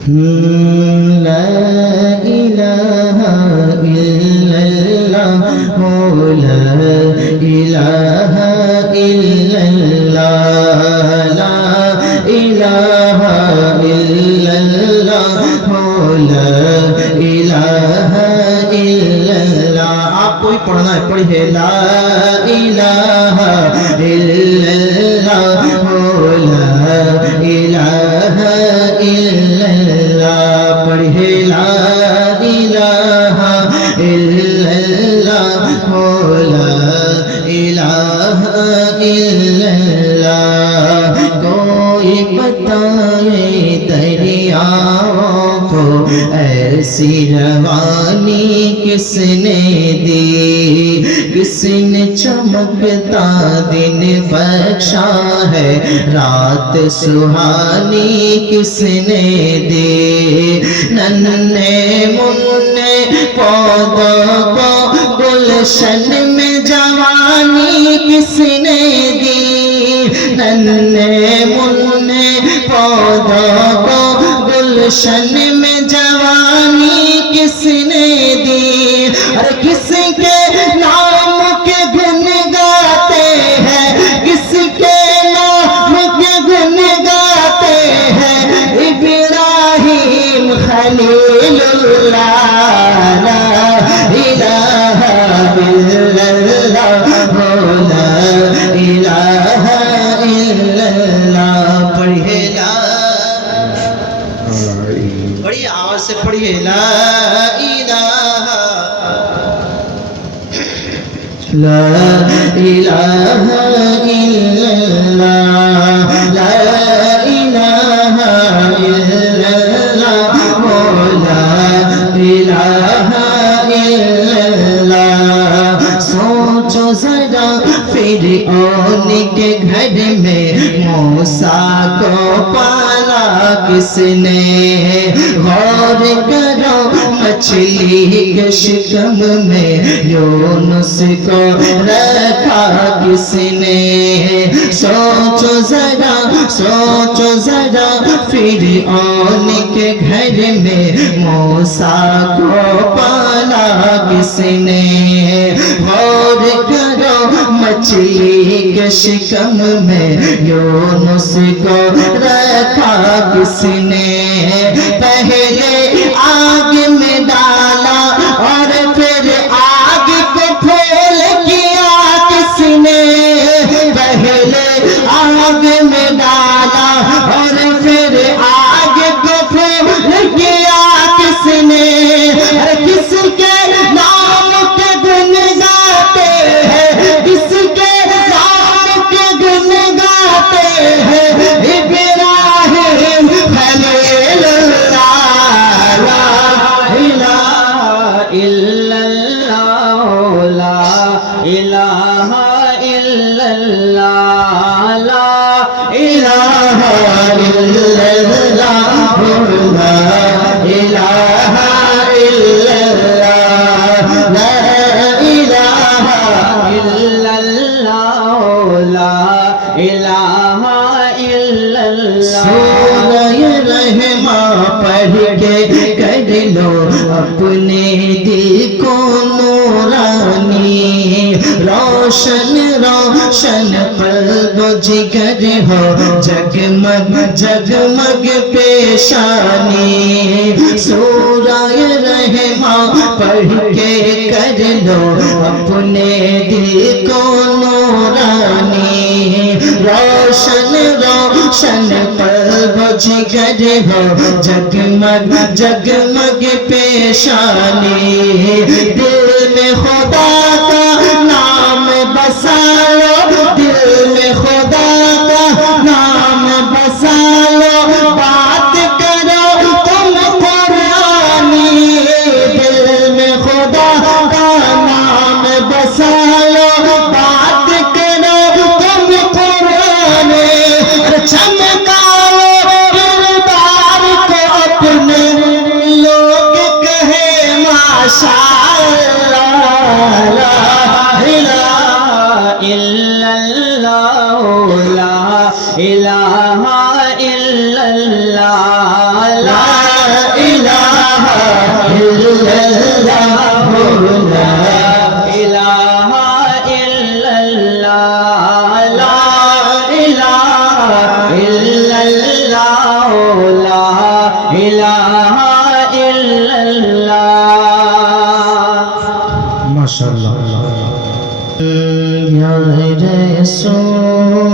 لا إله إلا الله لا إله إلا الله لا إله إلا الله لا إله إلا الله آپ کوئی پڑھنا ہے پڑھیے لا إله إلا الله لا إله إلا الله پڑھیے لا إله إلا الله لا إله إلا الله کوئی بتائے دریاؤں کو ایسی روانی کس نے دی کس نے چمکتا دن بخشا ہے رات سہانی کس نے دی ننھے منھے پودوں کو گلشن میں جوانی کس نے دی ننھے منھے پودوں کو گلشن میں جوانی کس نے دی اور کس کے نام کے گن گاتے ہیں کس کے نام کے گن گاتے ہیں ابراہیم خلیل اللہ لا الہ الا اللہ لا الہ الا اللہ پڑھیے لا بڑی آواز سے پڑھیے لا الہ الا اللہ لا الہ الا اللہ لا الہ الا اللہ سوچو ذرا فرعون کے گھر میں موسیٰ کو پالا کس نے غور کرو مچھلی کے شکم میں یونس کو رکھا کس نے سوچو ذرا فرعون کے گھر میں موسیٰ کو پالا کس نے غور کرو مچھلی کے شکم میں یونس کو رکھا کس نے پہلے آگ میں ڈالا اور پھر آگ کو پھول کیا کس نے پہلے آگ میں ڈالا اور پھر آگ کو پھول کیا کس نے کس کے نام کے گن گاتے ہیں کس کے نام کے گن گاتے ہیں ابراہیم خلیل اللہ لا الہ الا اللہ لا الہ الا اللہ لا الہ الا اللہ لا الہ الا اللہ لا الہ الا اللہ لا الہ الا اللہ سورہ رحماں پڑھ کے کر لو اپنے دل کو نورانی روشن روشن قلب و جگر ہو جگمگ جگمگ پیشانی سورہ رحماں پڑھ کے کر لو اپنے دل کو نورانی روشن روشن قلب و جگر ہو جگمگ جگمگ پیشانی دل میں خدا کا نام بسا لو دل میں خدا کا نام بسا لو بات کرو تم قرآنی دل میں خدا کا نام بسا لو بات کرو تم قرآنی چمکاؤ کردار کو اپنے لوگ کہے ماشاءاللہ لا الہ الا ইলাহা ইল্লাল্লাহ লা ইলাহা ইল্লাল্লাহ লা ইলাহা ইল্লাল্লাহ লা ইলাহা ইল্লাল্লাহ মাশাআল্লাহ ইয়া রাসূল